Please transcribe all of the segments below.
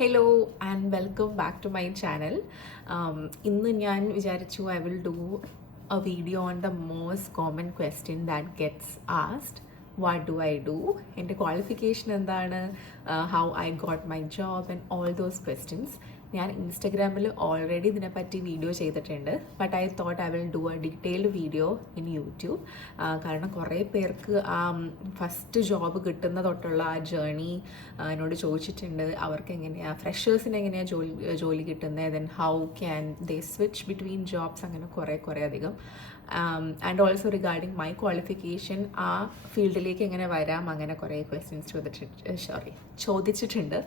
Hello and welcome back to my channel. ഇന്ന് ഞാൻ വിചാരിച്ചു I will do a video on the most common question that gets asked. What do I do, എൻ്റെ qualification എന്താണ്, how I got my job and all those questions. ഞാൻ ഇൻസ്റ്റഗ്രാമിൽ already ഇതിനെപ്പറ്റി video ചെയ്തിട്ടുണ്ട്. But I thought I will do a detailed video in YouTube. കാരണം കുറേ പേർക്ക് ആ ഫസ്റ്റ് ജോബ് കിട്ടുന്ന തൊട്ടുള്ള ആ ജേർണി എന്നോട് ചോദിച്ചിട്ടുണ്ട്. അവർക്ക് എങ്ങനെയാണ്, ഫ്രഷേഴ്സിന് എങ്ങനെയാണ് ജോലി കിട്ടുന്നത്, then how can they switch between jobs, അങ്ങനെ കുറേ അധികം. And also regarding my qualification, ആ ഫീൽഡിലേക്ക് എങ്ങനെ വരാം, അങ്ങനെ കുറേ ക്വസ്റ്റ്യൻസ് ചോദിച്ചിട്ടുണ്ട്.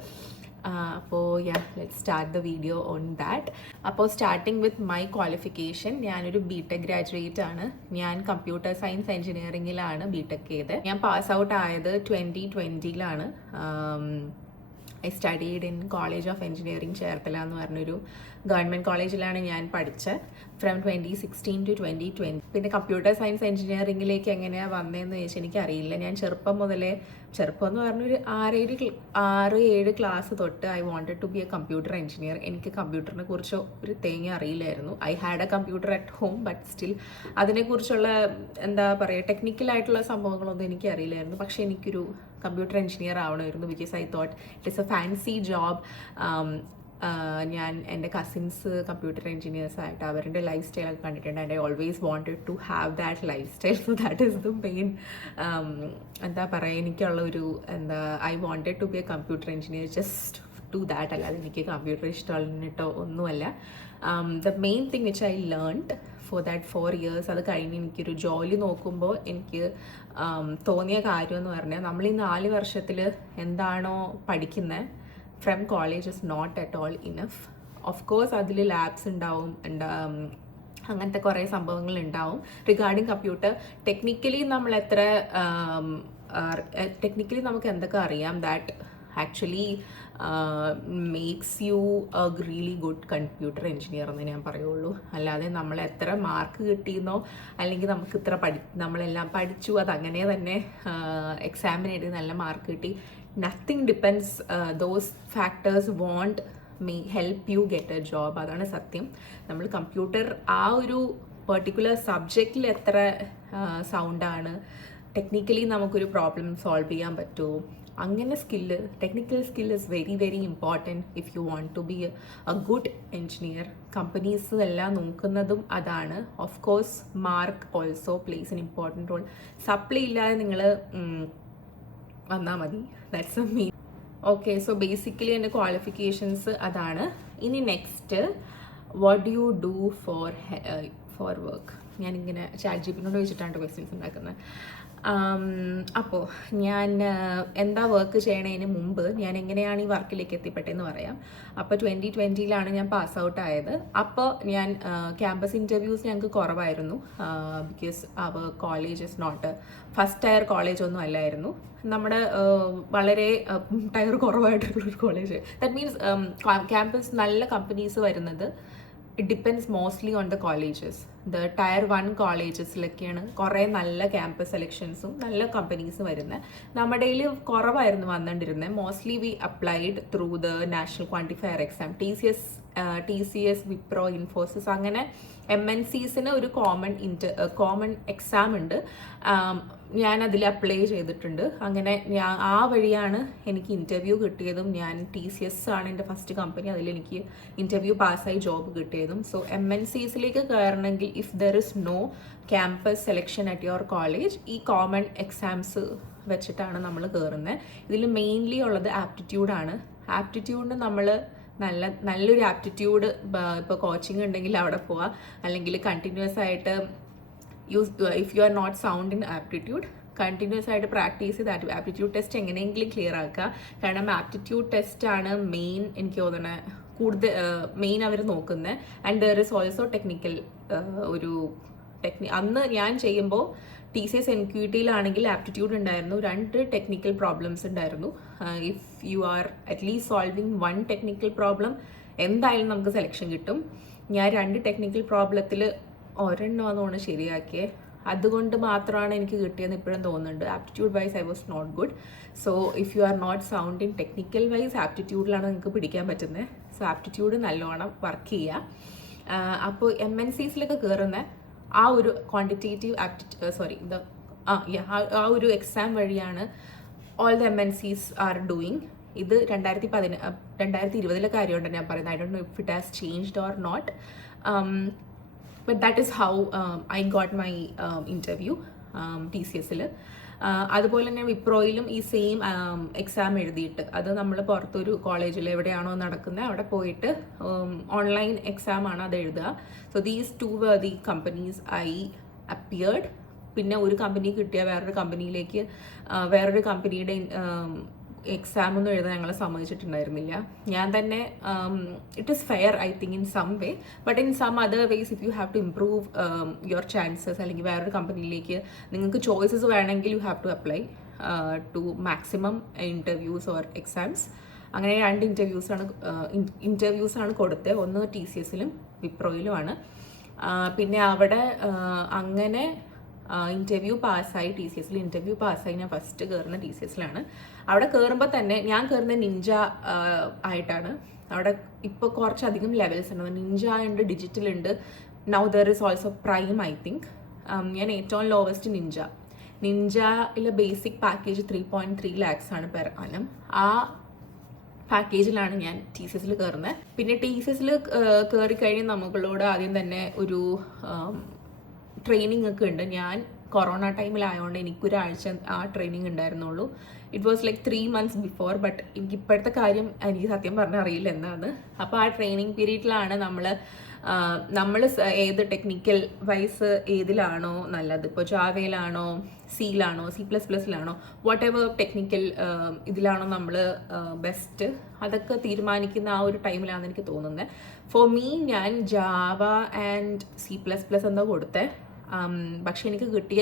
അപ്പോൾ let's start the video on that. അപ്പോൾ സ്റ്റാർട്ടിങ് വിത്ത് മൈ ക്വാളിഫിക്കേഷൻ, ഞാനൊരു ബിടെക് ഗ്രാജുവേറ്റ് ആണ്. ഞാൻ കമ്പ്യൂട്ടർ സയൻസ് എഞ്ചിനീയറിംഗിലാണ് ബിടെക് ചെയ്തത്. ഞാൻ പാസ് ഔട്ട് ആയത് 2020 I studied in college of engineering Cherthala എന്ന് പറഞ്ഞൊരു ഗവൺമെൻറ് കോളേജിലാണ് ഞാൻ പഠിച്ചത് ഫ്രം 2016 to 2020. പിന്നെ കമ്പ്യൂട്ടർ സയൻസ് എഞ്ചിനീയറിംഗിലേക്ക് എങ്ങനെയാണ് വന്നതെന്ന് ചോദിച്ചാൽ എനിക്കറിയില്ല. ഞാൻ ചെറുപ്പം എന്ന് പറഞ്ഞൊരു 6-7 ക്ലാസ് തൊട്ട് I wanted to be a computer engineer. എനിക്ക് കമ്പ്യൂട്ടറിനെ കുറിച്ച് ഒരു തേങ്ങ അറിയില്ലായിരുന്നു. I had a computer at home, but still അതിനെക്കുറിച്ചുള്ള എന്താ പറയുക, ടെക്നിക്കലായിട്ടുള്ള സംഭവങ്ങളൊന്നും എനിക്ക് അറിയില്ലായിരുന്നു. പക്ഷേ എനിക്കൊരു കമ്പ്യൂട്ടർ എഞ്ചിനീയർ ആവണമായിരുന്നു, because I thought it is a fancy job. ഞാൻ എൻ്റെ കസിൻസ് കമ്പ്യൂട്ടർ എഞ്ചിനീയേഴ്സായിട്ട് അവരുടെ ലൈഫ് സ്റ്റൈലൊക്കെ കണ്ടിട്ടുണ്ട്. And I always wanted to have that life style. So that is the main എന്താ പറയുക, എനിക്കുള്ള ഒരു I wanted to be a computer engineer just to that. അല്ലാതെ എനിക്ക് കമ്പ്യൂട്ടർ ഇഷ്ടമുള്ളിട്ടോ ഒന്നുമല്ല. The main thing which I learned for that 4 years, അത് കഴിഞ്ഞ് എനിക്കൊരു ജോലി നോക്കുമ്പോൾ എനിക്ക് തോന്നിയ കാര്യം എന്ന് പറഞ്ഞാൽ, നമ്മൾ ഈ 4 വർഷത്തിൽ എന്താണോ പഠിക്കുന്നത് from college is not at all enough. Of course അതിൽ ലാബ്സ് ഉണ്ടാവും, അങ്ങനത്തെ കുറേ സംഭവങ്ങൾ ഉണ്ടാവും റിഗാർഡിങ് കമ്പ്യൂട്ടർ. ടെക്നിക്കലി നമുക്ക് എന്തൊക്കെ അറിയാം, that actually makes you A really good computer engineer എന്ന് ഞാൻ പറയുള്ളൂ. അല്ലാതെ നമ്മൾ എത്ര മാർക്ക് കിട്ടിയെന്നോ, അല്ലെങ്കിൽ നമുക്ക് നമ്മളെല്ലാം പഠിച്ചു അതങ്ങനെ തന്നെ എക്സാമിന് എഴുതി നല്ല മാർക്ക് കിട്ടി, nothing depends. Those factors won't help you get a job. അതാണ് സത്യം. നമ്മൾ കമ്പ്യൂട്ടർ ആ ഒരു പെർട്ടിക്കുലർ സബ്ജക്റ്റിൽ എത്ര സൗണ്ടാണ്, ടെക്നിക്കലി നമുക്കൊരു പ്രോബ്ലം സോൾവ് ചെയ്യാൻ പറ്റുമോ, അങ്ങനെ technical skill is very very important if you want to be a good engineer. Companies എല്ലാം നോക്കുന്നതും അതാണ്. Of course mark also plays an important role. Supply ഇല്ലാതെ നിങ്ങൾ വന്നാൽ മതി. That's a main. Okay, so basically എൻ്റെ ക്വാളിഫിക്കേഷൻസ് അതാണ്. ഇനി next, what do you do for work. ഞാനിങ്ങനെ ChatGPT വെച്ചിട്ടാണ് ക്വസ്റ്റ്യൻസ് ഉണ്ടാക്കുന്നത്. അപ്പോൾ ഞാൻ എന്താ വർക്ക് ചെയ്യണതിന് മുമ്പ് ഞാൻ എങ്ങനെയാണ് ഈ വർക്കിലേക്ക് എത്തിപ്പെട്ടതെന്ന് പറയാം. അപ്പോൾ 2020 ഞാൻ പാസ് ഔട്ട് ആയത്. അപ്പോൾ ഞാൻ ക്യാമ്പസ് ഇൻ്റർവ്യൂസ് ഞങ്ങൾക്ക് കുറവായിരുന്നു, ബിക്കോസ് അവർ college is not first tier college ഒന്നും അല്ലായിരുന്നു. നമ്മുടെ വളരെ ടയർ കുറവായിട്ടുള്ളൊരു കോളേജ്. ദാറ്റ് മീൻസ് ക്യാമ്പസ് നല്ല കമ്പനീസ് വരുന്നത് it depends mostly on the colleges. The tier 1 കോളേജസിലൊക്കെയാണ് കുറേ നല്ല ക്യാമ്പസ് സെലക്ഷൻസും നല്ല കമ്പനീസും വരുന്നത്. നമ്മുടെ കയ്യിൽ കുറവായിരുന്നു വന്നുകൊണ്ടിരുന്നത്. Mostly we applied through the national quantifier exam, TCS, Wipro, Infosys, അങ്ങനെ MNCസിന് ഒരു കോമൺ എക്സാം ഉണ്ട്. ഞാൻ അതിൽ അപ്ലൈ ചെയ്തിട്ടുണ്ട്. അങ്ങനെ ആ വഴിയാണ് എനിക്ക് ഇൻ്റർവ്യൂ കിട്ടിയതും. ഞാൻ TCS ആണ് എൻ്റെ ഫസ്റ്റ് കമ്പനി, അതിലെനിക്ക് ഇൻ്റർവ്യൂ പാസ്സായി ജോബ് കിട്ടിയതും. സോ MNCസിലേക്ക് കയറണമെങ്കിൽ if there is no campus selection at your college, ഈ കോമൺ എക്സാംസ് വെച്ചിട്ടാണ് നമ്മൾ കയറുന്നത്. ഇതിൽ മെയിൻലി ഉള്ളത് ആപ്റ്റിറ്റ്യൂഡാണ്. ആപ്റ്റിറ്റ്യൂഡിന് നമ്മൾ നല്ലൊരു ആപ്റ്റിറ്റ്യൂഡ്, ഇപ്പോൾ കോച്ചിങ് ഉണ്ടെങ്കിൽ അവിടെ പോവുക, അല്ലെങ്കിൽ കണ്ടിന്യൂസ് ആയിട്ട് if you are not sound in aptitude, continuous ആയിട്ട് പ്രാക്ടീസ് ചെയ്ത് ആപ്റ്റിറ്റ്യൂഡ് ടെസ്റ്റ് എങ്ങനെയെങ്കിലും ക്ലിയർ ആക്കുക. കാരണം ആപ്റ്റിറ്റ്യൂഡ് ടെസ്റ്റാണ് മെയിൻ, എനിക്ക് തോന്നുന്നത് കൂടുതൽ മെയിൻ അവർ നോക്കുന്നത്. ആൻഡ് ദർ ഇസ് ഓൾസോ അന്ന് ഞാൻ ചെയ്യുമ്പോൾ TCS NQT-യിലാണെങ്കിൽ ആപ്റ്റിറ്റ്യൂഡ് ഉണ്ടായിരുന്നു, 2 ടെക്നിക്കൽ പ്രോബ്ലംസ് ഉണ്ടായിരുന്നു. If you R at least solving 1 technical problem, എന്തായാലും നമുക്ക് സെലക്ഷൻ കിട്ടും. ഞാൻ 2 ടെക്നിക്കൽ പ്രോബ്ലത്തിൽ ഒരെണ്ണമാണ് ശരിയാക്കിയത്. അതുകൊണ്ട് മാത്രമാണ് എനിക്ക് കിട്ടിയെന്ന് ഇപ്പോഴും തോന്നുന്നുണ്ട്. Aptitude wise I was not good. So if you are not sound in technical wise ആപ്റ്റിറ്റ്യൂഡിലാണ് നിങ്ങൾക്ക് പിടിക്കാൻ പറ്റുന്നത്. സോ ആപ്റ്റിറ്റ്യൂഡ് നല്ലോണം വർക്ക് ചെയ്യുക. അപ്പോൾ MNCസിലൊക്കെ കയറുന്ന ആ ഒരു ക്വാണ്ടിറ്റേറ്റീവ് ആ ഒരു എക്സാം വഴിയാണ് all the MNCs are doing. ഇത് 2020 കാര്യമുണ്ട് ഞാൻ പറയുന്നത്. I don't know if it has changed or not, but that is how I got my interview TCSൽ. അതുപോലെ തന്നെ വിപ്രോയിലും ഈ സെയിം എക്സാം എഴുതിയിട്ട്, അത് നമ്മൾ പുറത്തൊരു കോളേജിൽ എവിടെയാണോ നടക്കുന്നത് അവിടെ പോയിട്ട് ഓൺലൈൻ എക്സാം ആണ് അത് എഴുതുക. So these two were the companies I appeared. പിന്നെ ഒരു കമ്പനി കിട്ടിയ വേറൊരു കമ്പനിയിലേക്ക് വേറൊരു കമ്പനിയുടെ എക്സാം ഒന്നും എഴുതാൻ ഞങ്ങളെ സമ്മതിച്ചിട്ടുണ്ടായിരുന്നില്ല. ഞാൻ തന്നെ it is fair I think in some way, but in some other ways if you have to improve your chances, അല്ലെങ്കിൽ വേറൊരു കമ്പനിയിലേക്ക് നിങ്ങൾക്ക് ചോയ്സസ് വേണമെങ്കിൽ you have to apply to maximum interviews or exams. അങ്ങനെ 2 ഇൻ്റർവ്യൂസാണ് കൊടുത്തത്. ഒന്ന് TCSലും വിപ്രോയിലുമാണ്. പിന്നെ അവിടെ അങ്ങനെ ഇൻ്റർവ്യൂ പാസ്സായി. TCSൽ ഇൻ്റർവ്യൂ പാസ്സായി. ഞാൻ ഫസ്റ്റ് കയറുന്ന TCSലാണ്. അവിടെ കയറുമ്പോൾ തന്നെ ഞാൻ കയറുന്ന നിഞ്ച ആയിട്ടാണ്. അവിടെ ഇപ്പോൾ കുറച്ചധികം ലെവൽസ് ഉണ്ട്. നിഞ്ച ഉണ്ട്, ഡിജിറ്റൽ ഉണ്ട്, now there is also prime I think. ഞാൻ ഏറ്റവും ലോവസ്റ്റ് നിഞ്ചയിലെ ബേസിക് പാക്കേജ് 3.3 lakhs ആണ് പെർ annum. ആ പാക്കേജിലാണ് ഞാൻ TCSൽ കയറുന്നത്. പിന്നെ TCSൽ കയറി കഴിഞ്ഞ് നമ്മളോട് ആദ്യം തന്നെ ഒരു ട്രെയിനിങ് ഒക്കെ ഉണ്ട്. ഞാൻ കൊറോണ ടൈമിലായതുകൊണ്ട് എനിക്കൊരാഴ്ച ആ ട്രെയിനിങ് ഉണ്ടായിരുന്നുള്ളൂ. It was like 3 months before. But എനിക്ക് ഇപ്പോഴത്തെ കാര്യം എനിക്ക് സത്യം പറഞ്ഞാൽ അറിയില്ല എന്താണ്. അപ്പോൾ ആ ട്രെയിനിങ് പീരീഡിലാണ് നമ്മൾ ഏത് ടെക്നിക്കൽ വൈസ് ഏതിലാണോ നല്ലത്, ഇപ്പോൾ ജാവയിലാണോ, സിയിലാണോ, C++ലാണോ, വാട്ട് എവർ ടെക്നിക്കൽ ഇതിലാണോ നമ്മൾ ബെസ്റ്റ്, അതൊക്കെ തീരുമാനിക്കുന്ന ആ ഒരു ടൈമിലാണെന്ന് എനിക്ക് തോന്നുന്നത്. ഫോർ മീ ഞാൻ ജാവ ആൻഡ് C++ എന്താ കൊടുത്തത്. പക്ഷെ എനിക്ക് കിട്ടിയ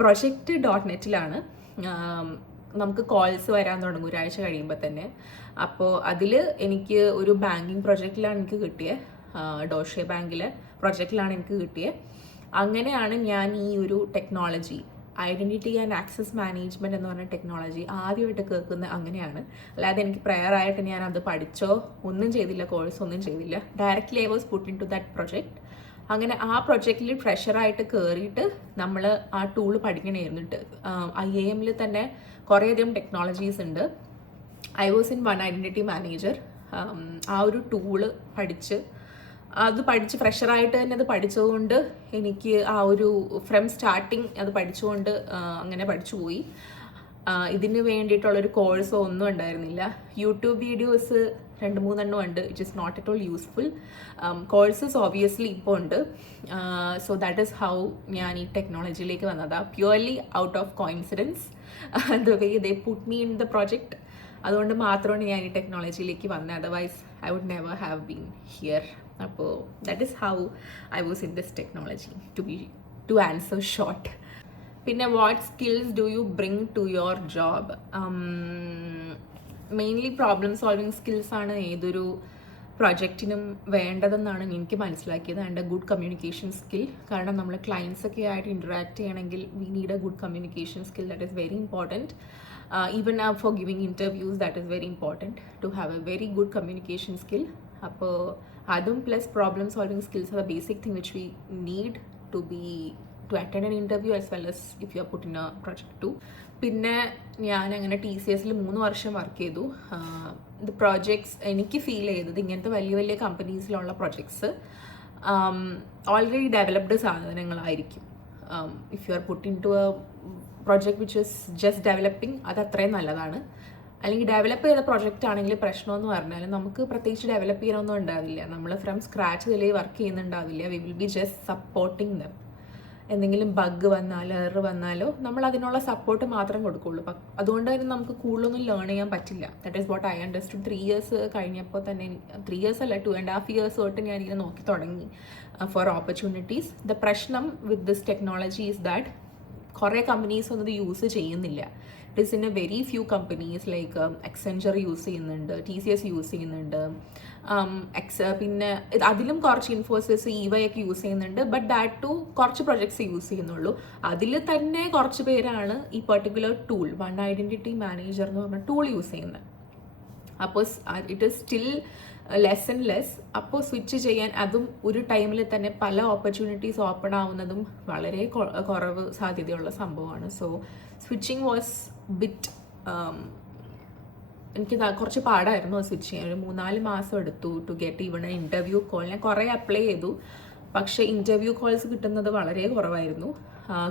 പ്രൊജക്റ്റ് .NETലാണ്. നമുക്ക് കോൾസ് വരാൻ തുടങ്ങും ഒരാഴ്ച കഴിയുമ്പോൾ തന്നെ. അപ്പോൾ അതിൽ എനിക്ക് ഒരു ബാങ്കിങ് പ്രൊജക്റ്റിലാണ് എനിക്ക് കിട്ടിയത്. ഡോഷെ ബാങ്കിലെ പ്രൊജക്റ്റിലാണ് എനിക്ക് കിട്ടിയത്. അങ്ങനെയാണ് ഞാൻ ഈ ഒരു technology identity and access management എന്ന് പറഞ്ഞ ടെക്നോളജി ആദ്യമായിട്ട് കേൾക്കുന്നത് അങ്ങനെയാണ്. അല്ലാതെ എനിക്ക് പ്രയറായിട്ട് ഞാൻ അത് പഠിച്ചോ ഒന്നും ചെയ്തില്ല, കോഴ്സ് ഒന്നും ചെയ്തില്ല. Directly I was put in to that project. അങ്ങനെ ആ പ്രൊജക്റ്റിൽ ഫ്രഷറായിട്ട് കയറിയിട്ട് നമ്മൾ ആ ടൂള് പഠിക്കണമായിരുന്നിട്ട് IIMൽ തന്നെ കുറേയധികം ടെക്നോളജീസ് ഉണ്ട്. I was in one identity manager. ആ ഒരു ടൂള് പഠിച്ച് ഫ്രഷറായിട്ട് തന്നെ അത് പഠിച്ചതുകൊണ്ട് എനിക്ക് ആ ഒരു ഫ്രം സ്റ്റാർട്ടിങ് അത് പഠിച്ചുകൊണ്ട് അങ്ങനെ പഠിച്ചു പോയി. ഇതിന് വേണ്ടിയിട്ടുള്ളൊരു കോഴ്സോ ഒന്നും ഉണ്ടായിരുന്നില്ല. യൂട്യൂബ് വീഡിയോസ് 2-3 ഉണ്ട്. It is not at all useful. Courses obviously ഇപ്പോൾ ഉണ്ട്. സോ ദാറ്റ് ഈസ് ഹൗ ഞാൻ ഈ ടെക്നോളജിയിലേക്ക് വന്നതാണ്. Purely out of coincidence the way they put me in the project. അതുകൊണ്ട് മാത്രമാണ് ഞാൻ ഈ ടെക്നോളജിയിലേക്ക് വന്നത്. Otherwise I would never have been here. അപ്പോൾ that is how I was in this technology to answer short. പിന്നെ what skills do you bring to your job? Mainly problem solving സ്കിൽസാണ് ഏതൊരു പ്രൊജക്റ്റിനും വേണ്ടതെന്നാണ് എനിക്ക് മനസ്സിലാക്കിയത്. And a good communication skill. കാരണം നമ്മൾ ക്ലയൻസൊക്കെ ആയിട്ട് ഇൻറ്ററാക്ട് ചെയ്യണമെങ്കിൽ we need A good communication skill. That is very important. Even for giving interviews, that is very important to have a very good communication skill. അപ്പോൾ അതും plus problem solving skills are the basic thing which we need to attend an interview as well as if you are put in a project too. പിന്നെ ഞാൻ അങ്ങനെ TCSൽ 3 വർഷം work ചെയ്തു. The projects എനിക്ക് feel ചെയ്തത് ഇങ്ങനത്തെ വലിയ വലിയ കമ്പനീസിലുള്ള പ്രൊജക്ട്സ് ഓൾറെഡി ഡെവലപ്ഡ് സാധനങ്ങളായിരിക്കും. If you are put in to a project which is just developing, അത് അത്രയും നല്ലതാണ്. അല്ലെങ്കിൽ ഡെവലപ്പ് ചെയ്ത പ്രൊജക്റ്റ് ആണെങ്കിൽ പ്രശ്നമെന്ന് പറഞ്ഞാൽ നമുക്ക് പ്രത്യേകിച്ച് ഡെവലപ്പ് ചെയ്യാനൊന്നും ഉണ്ടാവില്ല. നമ്മൾ ഫ്രം സ്ക്രാച്ച് ഇതിൽ വർക്ക് ചെയ്യുന്നുണ്ടാവില്ല. We will be just supporting them. എന്തെങ്കിലും ബഗ് വന്നാലോ എറർ വന്നാലോ നമ്മൾ അതിനുള്ള സപ്പോർട്ട് മാത്രം കൊടുക്കുള്ളൂ. അതുകൊണ്ട് തന്നെ നമുക്ക് കൂടുതലൊന്നും ലേൺ ചെയ്യാൻ പറ്റില്ല. That is what I understood. 3 years കഴിഞ്ഞപ്പോൾ തന്നെ 3 years അല്ല 2.5 years തൊട്ട് ഞാനിങ്ങനെ നോക്കി തുടങ്ങി ഫോർ ഓപ്പർച്യൂണിറ്റീസ്. ദ പ്രശ്നം with this technology is that കുറേ കമ്പനീസ് ഒന്നും ഇത് യൂസ് ചെയ്യുന്നില്ല. It is in a very few companies like Accenture use ചെയ്യുന്നുണ്ട്, TCS യൂസ് ചെയ്യുന്നുണ്ട്, പിന്നെ അതിലും കുറച്ച് ഇൻഫോസിസ് EY ഒക്കെ യൂസ് ചെയ്യുന്നുണ്ട്. ബട്ട് ദാറ്റ് ടു കുറച്ച് പ്രൊജക്ട്സ് യൂസ് ചെയ്യുന്നുള്ളൂ. അതിൽ തന്നെ കുറച്ച് പേരാണ് ഈ particular tool one identity manager എന്ന് പറഞ്ഞ ടൂൾ യൂസ് ചെയ്യുന്നത്. അപ്പോൾ it is still less and less. അപ്പോൾ സ്വിച്ച് ചെയ്യാൻ അതും ഒരു ടൈമിൽ തന്നെ പല ഓപ്പർച്യൂണിറ്റീസ് ഓപ്പൺ ആവുന്നതും വളരെ കുറവ് സാധ്യതയുള്ള സംഭവമാണ്. സോ സ്വിച്ചിങ് വാസ് ബിറ്റ് എനിക്ക് കുറച്ച് പാടായിരുന്നു സ്വിച്ച് ചെയ്യാൻ. ഒരു 3-4 മാസം എടുത്തു to get even interview call. ഞാൻ കുറേ അപ്ലൈ ചെയ്തു, പക്ഷേ ഇൻ്റർവ്യൂ കോൾസ് കിട്ടുന്നത് വളരെ കുറവായിരുന്നു.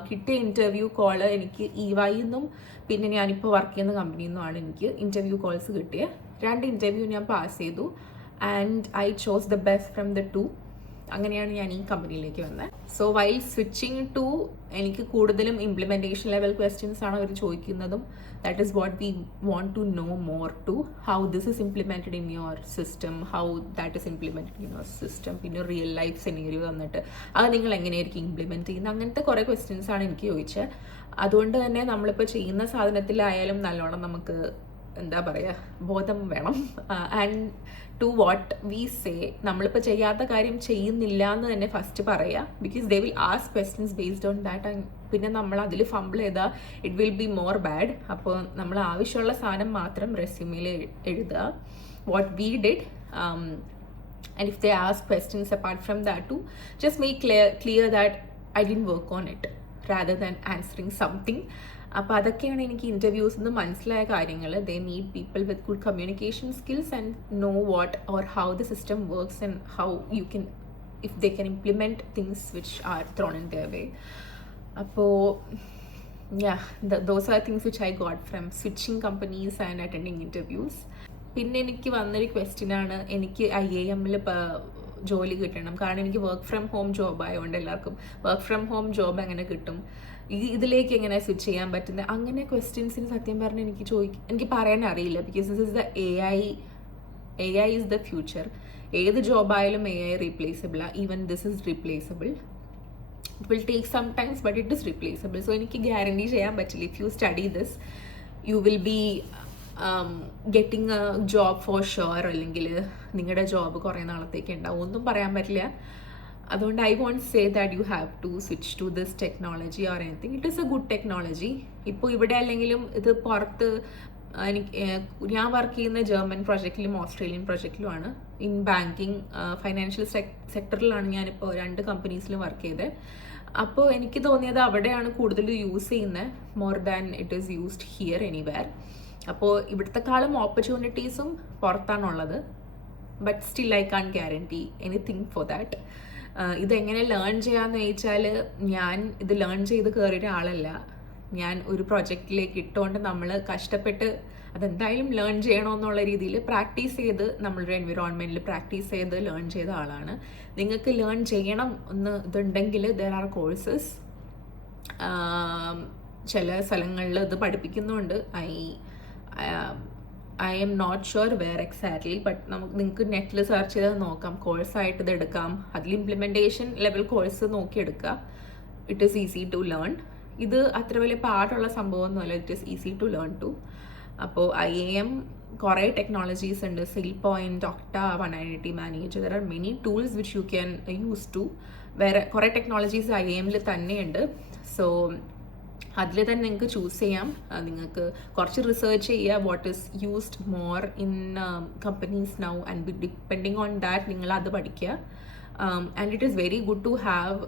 കിട്ടിയ ഇൻ്റർവ്യൂ കോള് എനിക്ക് EY നിന്നും പിന്നെ ഞാനിപ്പോൾ വർക്ക് ചെയ്യുന്ന കമ്പനിയിൽ നിന്നുമാണ് എനിക്ക് ഇൻ്റർവ്യൂ കോൾസ് കിട്ടിയത്. 2 ഇൻ്റർവ്യൂ ഞാൻ പാസ് ചെയ്തു and I chose the best from the 2. അങ്ങനെയാണ് ഞാൻ ഈ കമ്പനിയിലേക്ക് വന്നത്. സോ വൈൽ സ്വിച്ചിങ് ടു എനിക്ക് കൂടുതലും ഇംപ്ലിമെൻറ്റേഷൻ ലെവൽ ക്വസ്റ്റ്യൻസ് ആണ് അവർ ചോദിക്കുന്നതും. That is what we want to know more to how this is implemented in your system, how that is implemented in your system. പിന്നെ റിയൽ ലൈഫ് സെനേറിയോ തന്നിട്ട് അത് നിങ്ങൾ എങ്ങനെയായിരിക്കും ഇംപ്ലിമെൻറ്റ് ചെയ്യുന്നത്, അങ്ങനത്തെ കുറേ ക്വസ്റ്റ്യൻസ് ആണ് എനിക്ക് ചോദിച്ചത്. അതുകൊണ്ട് തന്നെ നമ്മളിപ്പോൾ ചെയ്യുന്ന സാധനത്തിലായാലും നല്ലോണം നമുക്ക് എന്താ പറയുക ബോധം വേണം. And to what we say, നമ്മളിപ്പോൾ ചെയ്യാത്ത കാര്യം ചെയ്യുന്നില്ല എന്ന് തന്നെ ഫസ്റ്റ് പറയുക. Because they will ask questions based on that. പിന്നെ നമ്മൾ അതിൽ ഫംബിൾ ചെയ്താൽ it will be more bad. അപ്പോൾ നമ്മൾ ആവശ്യമുള്ള സാധനം മാത്രം റെസ്യൂമിൽ എഴുതുക, what we did. And if they ask questions apart from that too, just make clear that I didn't work on it rather than answering something. അപ്പോൾ അതൊക്കെയാണ് എനിക്ക് ഇൻ്റർവ്യൂസിൽ നിന്ന് മനസ്സിലായ കാര്യങ്ങൾ. They need people with good communication skills and know what or how the system works and how you can if they can implement things which are thrown in their way. അപ്പോൾ those are things which I got from switching companies and attending interviews. പിന്നെ എനിക്ക് വന്നൊരു ക്വസ്റ്റ്യനാണ്, എനിക്ക് IIM ജോലി കിട്ടണം. കാരണം എനിക്ക് വർക്ക് ഫ്രം ഹോം ജോബ് ആയതുകൊണ്ട് എല്ലാവർക്കും വർക്ക് ഫ്രം ഹോം ജോബ് എങ്ങനെ കിട്ടും, ഇതിലേക്ക് എങ്ങനെ സ്വിച്ച് ചെയ്യാൻ പറ്റുന്നത്, അങ്ങനെ ക്വസ്റ്റ്യൻസിന് സത്യം പറഞ്ഞാൽ എനിക്ക് പറയാൻ അറിയില്ല. Because this is the AI is the future. ഏത് ജോബായാലും AI റീപ്ലേസബിളാണ്. Even this is replaceable. It will take some times but it is replaceable. So എനിക്ക് ഗ്യാരണ്ടി ചെയ്യാൻ പറ്റില്ല if you study this you will be getting a job for sure, അല്ലെങ്കിൽ നിങ്ങളുടെ job കുറേ നാളത്തേക്ക് ഉണ്ടാവും, ഒന്നും പറയാൻ പറ്റില്ല. അതുകൊണ്ട് I won't say that you have to switch to this technology or anything. It is a good technology. ഇപ്പോൾ ഇവിടെ അല്ലെങ്കിലും ഇത് പുറത്ത് ഞാൻ വർക്ക് ചെയ്യുന്ന ജർമ്മൻ പ്രൊജക്റ്റിലും ഓസ്ട്രേലിയൻ പ്രൊജക്റ്റിലുമാണ്. ഇൻ ബാങ്കിങ് ഫൈനാൻഷ്യൽ സെക്ടറിലാണ് ഞാനിപ്പോൾ 2 കമ്പനീസിലും വർക്ക് ചെയ്തത്. അപ്പോൾ എനിക്ക് തോന്നിയത് അവിടെയാണ് കൂടുതൽ യൂസ് ചെയ്യുന്നത് more than it is used here anywhere. അപ്പോൾ ഇവിടുത്തെക്കാളും ഓപ്പർച്യൂണിറ്റീസും പുറത്താണുള്ളത്. But still I can't guarantee anything for that. ഇതെങ്ങനെ ലേൺ ചെയ്യാമെന്ന് ചോദിച്ചാൽ, ഞാൻ ഇത് ലേൺ ചെയ്ത് കയറിയ ആളല്ല. ഞാൻ ഒരു പ്രൊജക്റ്റിലേക്ക് ഇട്ടുകൊണ്ട് നമ്മൾ കഷ്ടപ്പെട്ട് അതെന്തായാലും ലേൺ ചെയ്യണമെന്നുള്ള രീതിയിൽ പ്രാക്ടീസ് ചെയ്ത് നമ്മളൊരു എൻവിറോൺമെൻറ്റിൽ പ്രാക്ടീസ് ചെയ്ത് ലേൺ ചെയ്ത ആളാണ്. നിങ്ങൾക്ക് ലേൺ ചെയ്യണം എന്ന് ഇതുണ്ടെങ്കിൽ ദർ ആർ കോഴ്സസ്. ചില സ്ഥലങ്ങളിൽ ഇത് പഠിപ്പിക്കുന്നുണ്ട്. I am not sure wear exactly, but നിങ്ങൾക്ക് നെറ്റിൽ സെർച്ച് ചെയ്ത് നോക്കാം, കോഴ്സായിട്ട് ഇത് എടുക്കാം. അതിൽ implementation level course നോക്കിയെടുക്കുക. It is easy to learn. ഇത് അത്ര വലിയ പാടുള്ള സംഭവമൊന്നുമല്ല. It is easy to learn to. അപ്പോൾ IIM കുറേ ടെക്നോളജീസ് ഉണ്ട്. Sale point, Okta, one identity manager, there are many tools which you can use to. വേറെ കുറേ technologies IIM തന്നെയുണ്ട്. സോ അതിൽ തന്നെ നിങ്ങൾക്ക് ചൂസ് ചെയ്യാം. നിങ്ങൾക്ക് കുറച്ച് റിസർച്ച് ചെയ്യുക what is used more in companies now and depending on that നിങ്ങൾ അത് പഠിക്കുക. And it is very good to have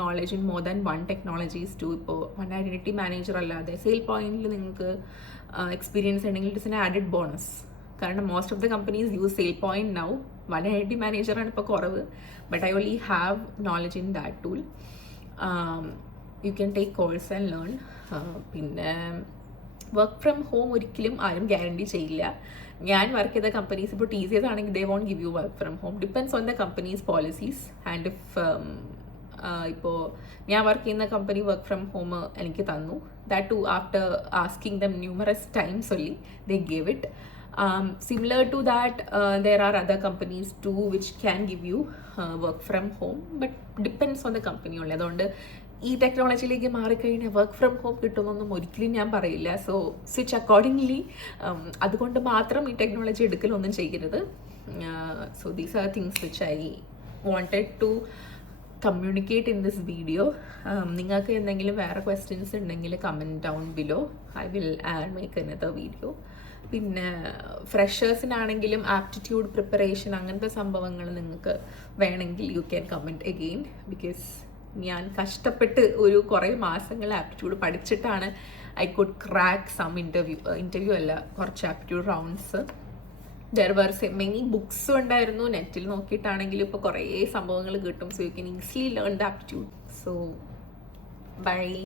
knowledge in more than one technologies to. ഇപ്പോൾ വൺ ഐഡൻറ്റിറ്റി മാനേജർ അല്ലാതെ സെയിൽ പോയിന്റിൽ നിങ്ങൾക്ക് എക്സ്പീരിയൻസ് ഉണ്ടെങ്കിൽ it is an added bonus. കാരണം most of the companies use sale point now. One identity മാനേജറാണ് ഇപ്പോൾ കുറവ്. But I only have knowledge in that tool. You can take course and learn. പിന്നെ work from home ഒരിക്കലും ആരും guarantee ചെയ്യില്ല. ഞാൻ work ചെയ്ത കമ്പനീസ് ഇപ്പോൾ TCS ആണെങ്കിൽ ദേ won't give you work from home. Depends on the companies policies. And if ഇപ്പോൾ ഞാൻ വർക്ക് ചെയ്യുന്ന കമ്പനി വർക്ക് ഫ്രം ഹോം എനിക്ക് തന്നു. That too after asking them numerous times only they give it. Similar to that, there are other companies too which can give you work from home, but depends on the company only. അതുകൊണ്ട് ഈ ടെക്നോളജിയിലേക്ക് മാറിക്കഴിഞ്ഞാൽ work from home കിട്ടുമെന്നൊന്നും ഒരിക്കലും ഞാൻ പറയില്ല. So switch accordingly. അതുകൊണ്ട് മാത്രം ഈ technology എടുക്കലൊന്നും ചെയ്യരുത്. So these are things which I wanted to communicate in this video. നിങ്ങൾക്ക് എന്തെങ്കിലും വേറെ ക്വസ്റ്റ്യൻസ് ഉണ്ടെങ്കിൽ comment down below. I will make another video. പിന്നെ ഫ്രഷേഴ്സിനാണെങ്കിലും ആപ്റ്റിറ്റ്യൂഡ് പ്രിപ്പറേഷൻ അങ്ങനത്തെ സംഭവങ്ങൾ നിങ്ങൾക്ക് വേണമെങ്കിൽ you can comment again. Because ഞാൻ കഷ്ടപ്പെട്ട് ഒരു കുറേ മാസങ്ങൾ aptitude പഠിച്ചിട്ടാണ് I could crack some interview അല്ല, കുറച്ച് aptitude rounds. There were many ബുക്സും ഉണ്ടായിരുന്നു, നെറ്റിൽ നോക്കിയിട്ടാണെങ്കിലും ഇപ്പോൾ കുറേ സംഭവങ്ങൾ കിട്ടും. So you can easily learn the aptitude. So by.